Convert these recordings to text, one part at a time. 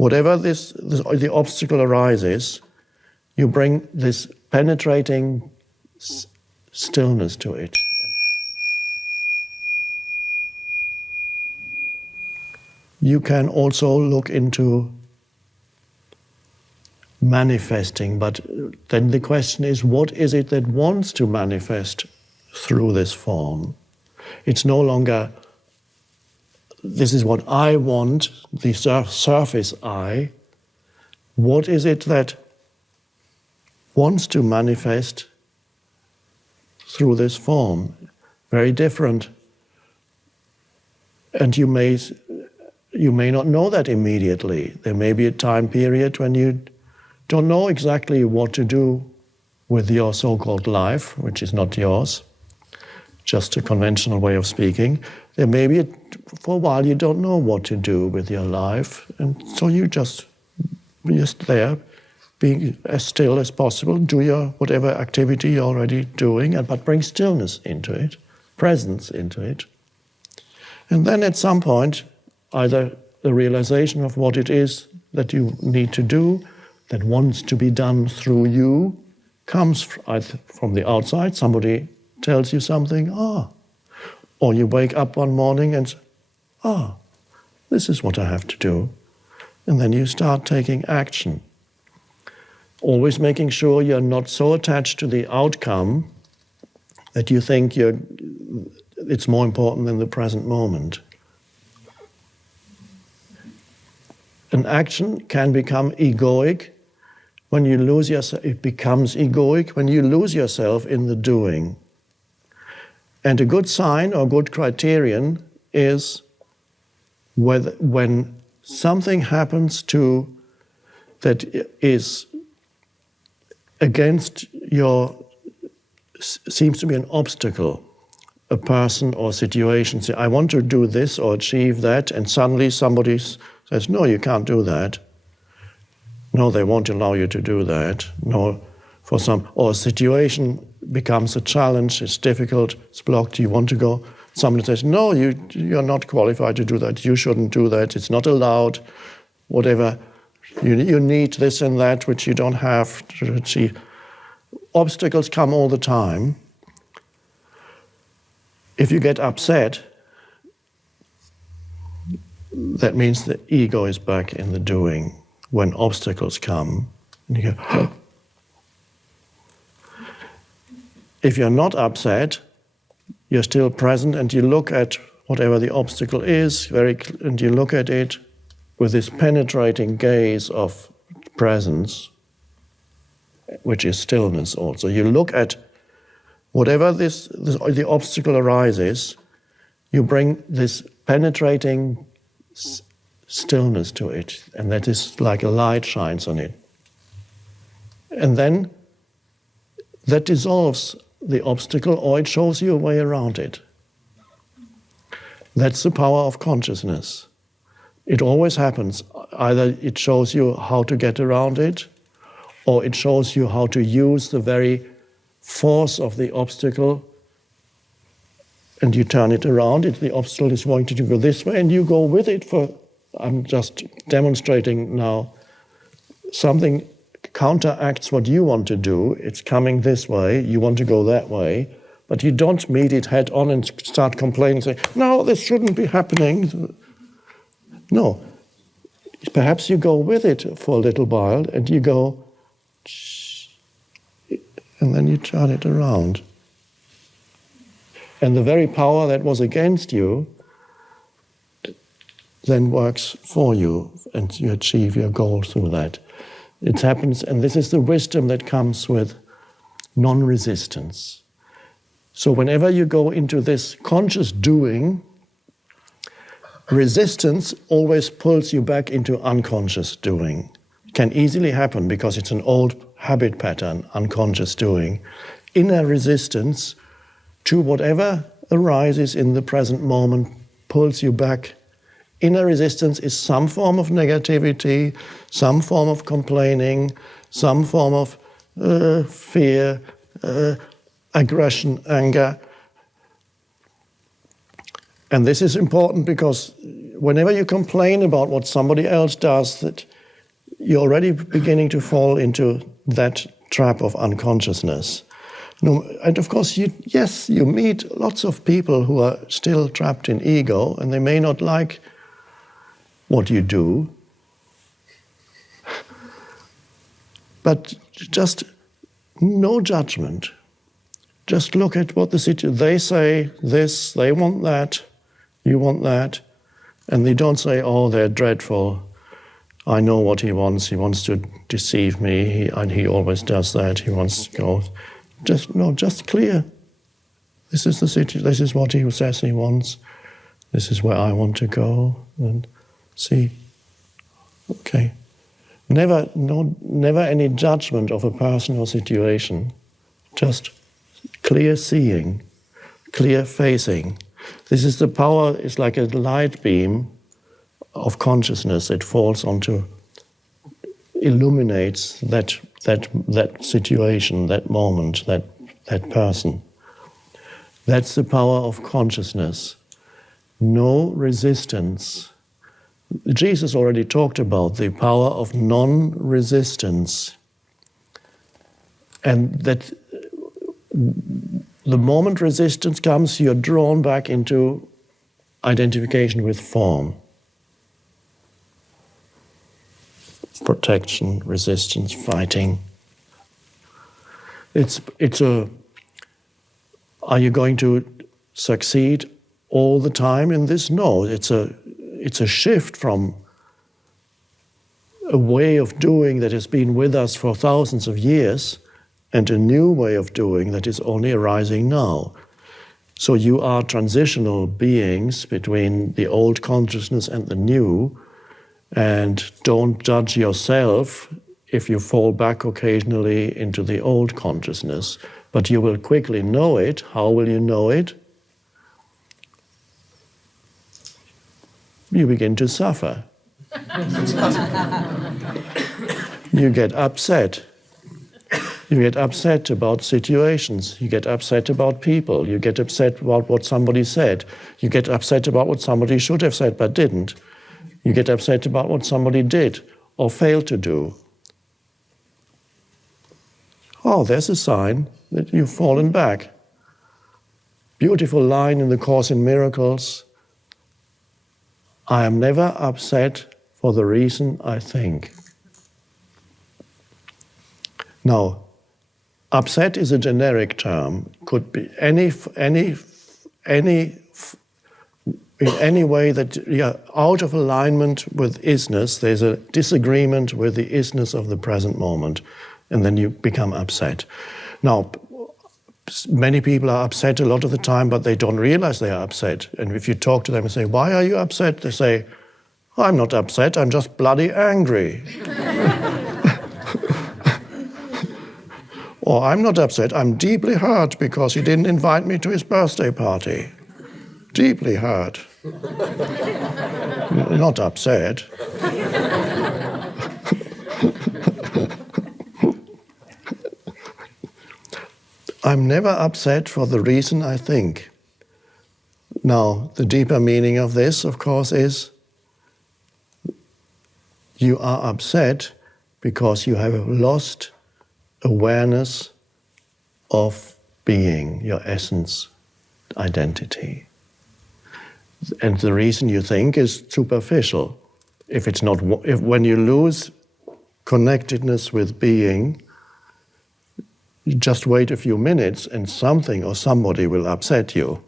whatever the obstacle arises, you bring this penetrating stillness to it. You can also look into manifesting, but then the question is, what is it that wants to manifest through this form? It's no longer, this is what I want, the surface I. What is it that wants to manifest through this form? Very different. And you may not know that immediately. There may be a time period when you don't know exactly what to do with your so-called life, which is not yours, just a conventional way of speaking. There may be, for a while, you don't know what to do with your life, and so you just there, being as still as possible, do your whatever activity you're already doing, but bring stillness into it, presence into it. And then at some point, either the realization of what it is that you need to do, that wants to be done through you, comes from the outside. Somebody tells you something, or you wake up one morning and, this is what I have to do. And then you start taking action. Always making sure you're not so attached to the outcome that you think it's more important than the present moment. An action can become egoic when you lose yourself. It becomes egoic when you lose yourself in the doing. And a good sign or good criterion is when something happens that is against seems to be an obstacle, a person or situation. Say, I want to do this or achieve that, and suddenly somebody says, no, you can't do that. No, they won't allow you to do that. No, or a situation becomes a challenge, it's difficult, it's blocked, you want to go. Somebody says, no, you're not qualified to do that, you shouldn't do that, it's not allowed, whatever. You need this and that, which you don't have to achieve. Obstacles come all the time. If you get upset, that means the ego is back in the doing. When obstacles come, and you go, if you're not upset, you're still present and you look at whatever the obstacle is, and you look at it with this penetrating gaze of presence, which is stillness also. You look at whatever the obstacle arises, you bring this penetrating stillness to it, and that is like a light shines on it. And then that dissolves the obstacle, or it shows you a way around it. That's the power of consciousness. It always happens. Either it shows you how to get around it, or it shows you how to use the very force of the obstacle, and you turn it around. The obstacle is wanting to go this way, and you go with it. I'm just demonstrating now. Something counteracts what you want to do. It's coming this way, you want to go that way, but you don't meet it head on and start complaining, saying, no, this shouldn't be happening. No. Perhaps you go with it for a little while, and you go, and then you turn it around. And the very power that was against you then works for you, and you achieve your goal through that. It happens, and this is the wisdom that comes with non-resistance. So whenever you go into this conscious doing, resistance always pulls you back into unconscious doing. It can easily happen because it's an old habit pattern, unconscious doing. Inner resistance to whatever arises in the present moment pulls you back. Inner resistance is some form of negativity, some form of complaining, some form of fear, aggression, anger. And this is important because whenever you complain about what somebody else does, that you're already beginning to fall into that trap of unconsciousness. No, and of course, you meet lots of people who are still trapped in ego, and they may not like what you do. But just no judgment. Just look at what the situation. They say this, they want that, you want that, and they don't say, "Oh, they're dreadful. I know what he wants. He wants to deceive me, and he always does that. He wants to go." Just clear. This is the situation. This is what he says he wants. This is where I want to go, and see. Okay. Never any judgment of a person or situation. Just clear seeing, clear facing. This is the power. It's like a light beam of consciousness. It falls onto, illuminates that situation, that moment, that person. That's the power of consciousness. No resistance. Jesus already talked about the power of non-resistance. And that the moment resistance comes, you're drawn back into identification with form. Protection, resistance, fighting. Are you going to succeed all the time in this? No, it's a shift from a way of doing that has been with us for thousands of years and a new way of doing that is only arising now. So you are transitional beings between the old consciousness and the new. And don't judge yourself if you fall back occasionally into the old consciousness. But you will quickly know it. How will you know it? You begin to suffer. You get upset. You get upset about situations. You get upset about people. You get upset about what somebody said. You get upset about what somebody should have said but didn't. You get upset about what somebody did or failed to do. Oh, there's a sign that you've fallen back. Beautiful line in the Course in Miracles. I am never upset for the reason I think. Now, upset is a generic term. Could be in any way that you're out of alignment with isness, there's a disagreement with the isness of the present moment, and then you become upset. Now, many people are upset a lot of the time, but they don't realize they are upset. And if you talk to them and say, "Why are you upset?" they say, "I'm not upset, I'm just bloody angry." Or, "I'm not upset, I'm deeply hurt because he didn't invite me to his birthday party." Deeply hurt. Not upset. I'm never upset for the reason I think. Now, the deeper meaning of this, of course, is you are upset because you have lost awareness of being, your essence, identity. And the reason you think is superficial. When you lose connectedness with being, you just wait a few minutes and something or somebody will upset you.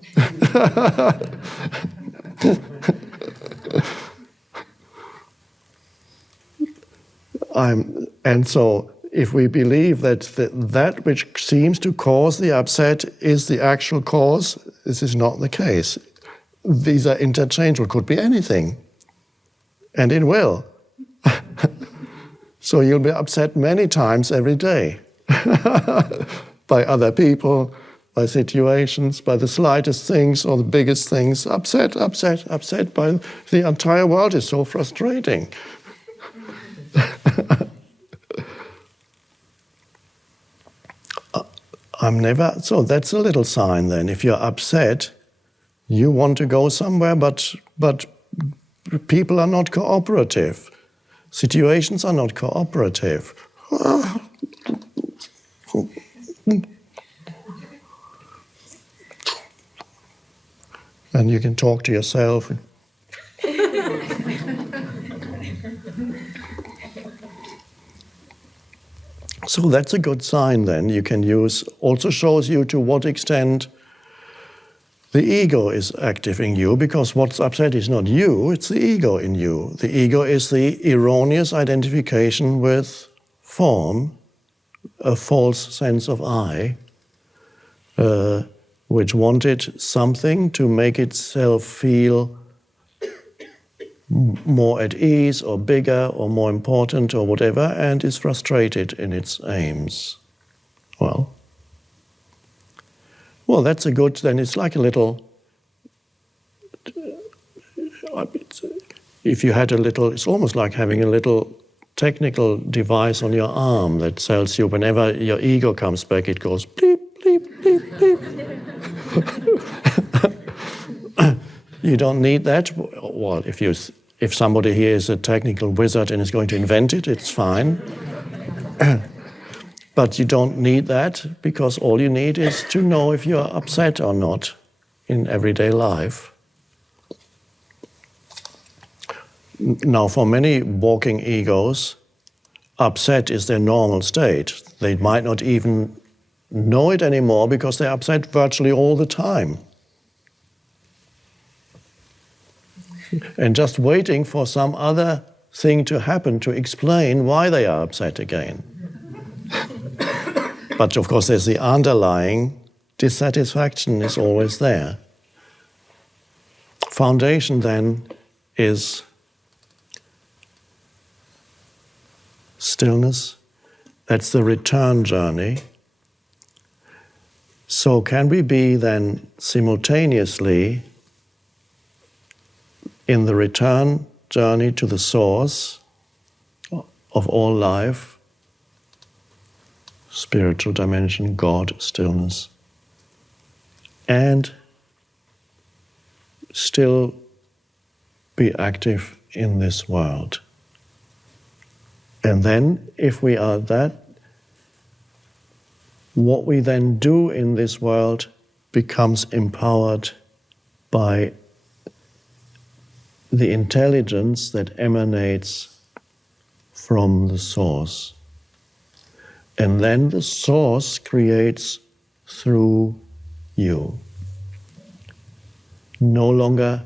And so if we believe that that which seems to cause the upset is the actual cause, this is not the case. These are interchangeable, could be anything. And it will. So you'll be upset many times every day. By other people, by situations, by the slightest things or the biggest things. Upset by the entire world is so frustrating. So that's a little sign then. If you're upset, You want to go somewhere, but people are not cooperative. Situations are not cooperative. And you can talk to yourself. So that's a good sign then. You can use, also shows you to what extent the ego is active in you, because what's upset is not you, it's the ego in you. The ego is the erroneous identification with form, a false sense of I, which wanted something to make itself feel more at ease or bigger or more important or whatever, and is frustrated in its aims. Well, that's a good, then it's like a little, if you had a little, it's almost like having a little technical device on your arm that tells you whenever your ego comes back, it goes bleep, bleep, bleep, bleep. You don't need that. Well, if somebody here is a technical wizard and is going to invent it, it's fine. But you don't need that, because all you need is to know if you're upset or not in everyday life. Now, for many walking egos, upset is their normal state. They might not even know it anymore because they're upset virtually all the time. And just waiting for some other thing to happen to explain why they are upset again. But of course, there's the underlying dissatisfaction is always there. Foundation then is stillness. That's the return journey. So can we be then simultaneously in the return journey to the source of all life, spiritual dimension, God, stillness, and still be active in this world? And then, if we are that, what we then do in this world becomes empowered by the intelligence that emanates from the source. And then the source creates through you. No longer,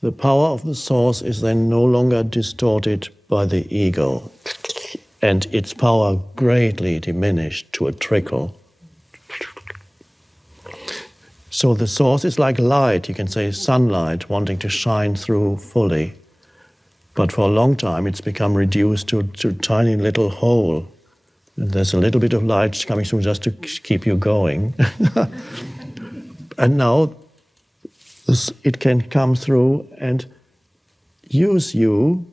the power of the source is then no longer distorted by the ego, and its power greatly diminished to a trickle. So the source is like light, you can say sunlight, wanting to shine through fully. But for a long time it's become reduced to a tiny little hole. And there's a little bit of light coming through just to keep you going. And now it can come through and use you.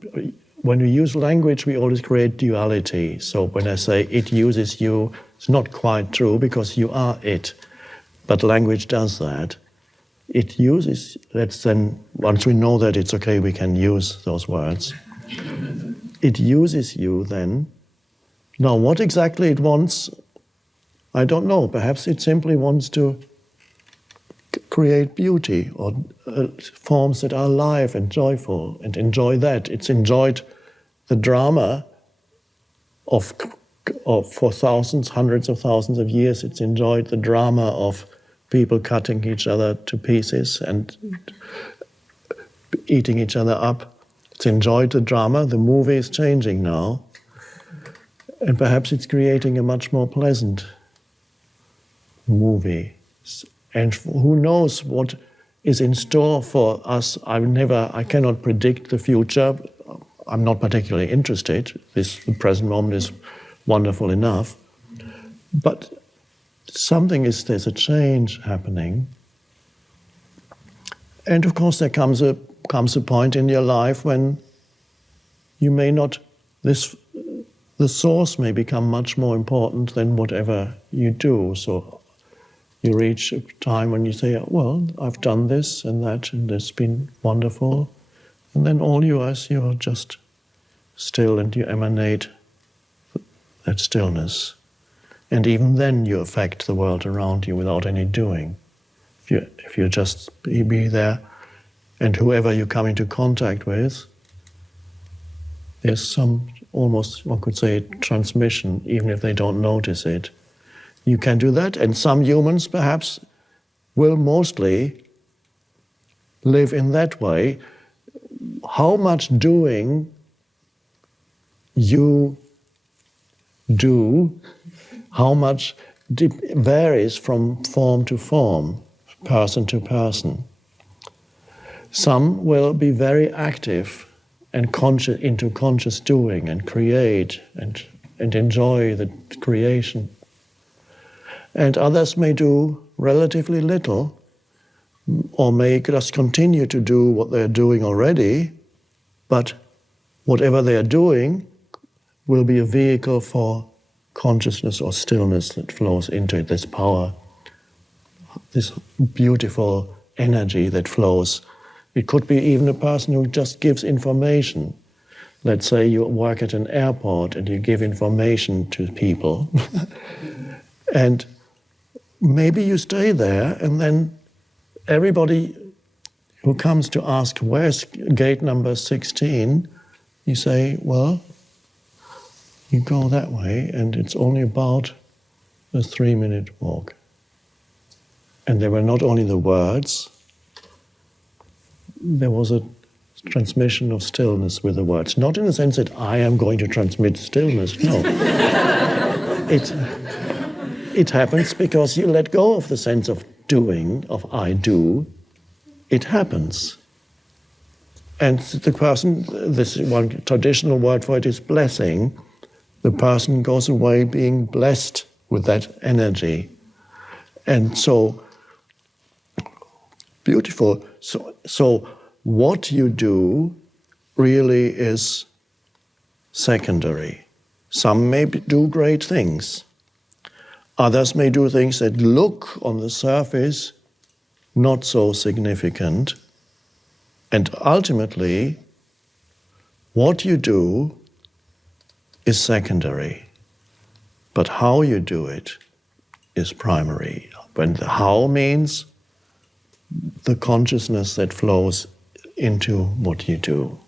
When we use language, we always create duality. So when I say it uses you, it's not quite true because you are it. But language does that. It uses, let's then, once we know that it's okay, we can use those words. It uses you then. Now, what exactly it wants, I don't know. Perhaps it simply wants to create beauty or forms that are alive and joyful, and enjoy that. It's enjoyed the drama of for thousands, hundreds of thousands of years. It's enjoyed the drama of people cutting each other to pieces and eating each other up. It's enjoyed the drama. The movie is changing now. And perhaps it's creating a much more pleasant movie. And who knows what is in store for us. I cannot predict the future. I'm not particularly interested. The present moment is wonderful enough. But there's a change happening. And of course there comes a point in your life when you may not, the source may become much more important than whatever you do. So You reach a time when you say, well, I've done this and that, and it's been wonderful. And then all you are, you're just still, and you emanate that stillness. And even then you affect the world around you without any doing. If you just be there, and whoever you come into contact with, there's some, almost, one could say, transmission, even if they don't notice it. You can do that, and some humans perhaps will mostly live in that way. How much doing you do, how much varies from form to form, person to person. Some will be very active and into conscious doing and create and enjoy the creation. And others may do relatively little, or may just continue to do what they're doing already, but whatever they are doing will be a vehicle for consciousness or stillness that flows into it, this power, this beautiful energy that flows. It could be even a person who just gives information. Let's say you work at an airport and you give information to people. And maybe you stay there, and then everybody who comes to ask, where's gate number 16, you say, well, you go that way, and it's only about a 3-minute walk. And there were not only the words, there was a transmission of stillness with the words. Not in the sense that I am going to transmit stillness, no. It happens because you let go of the sense of doing, of I do. It happens. And the person, this one traditional word for it is blessing. The person goes away being blessed with that energy. And so, beautiful. So what you do really is secondary. Some may do great things. Others may do things that look on the surface not so significant. And ultimately, what you do is secondary. But how you do it is primary. And the how means the consciousness that flows into what you do.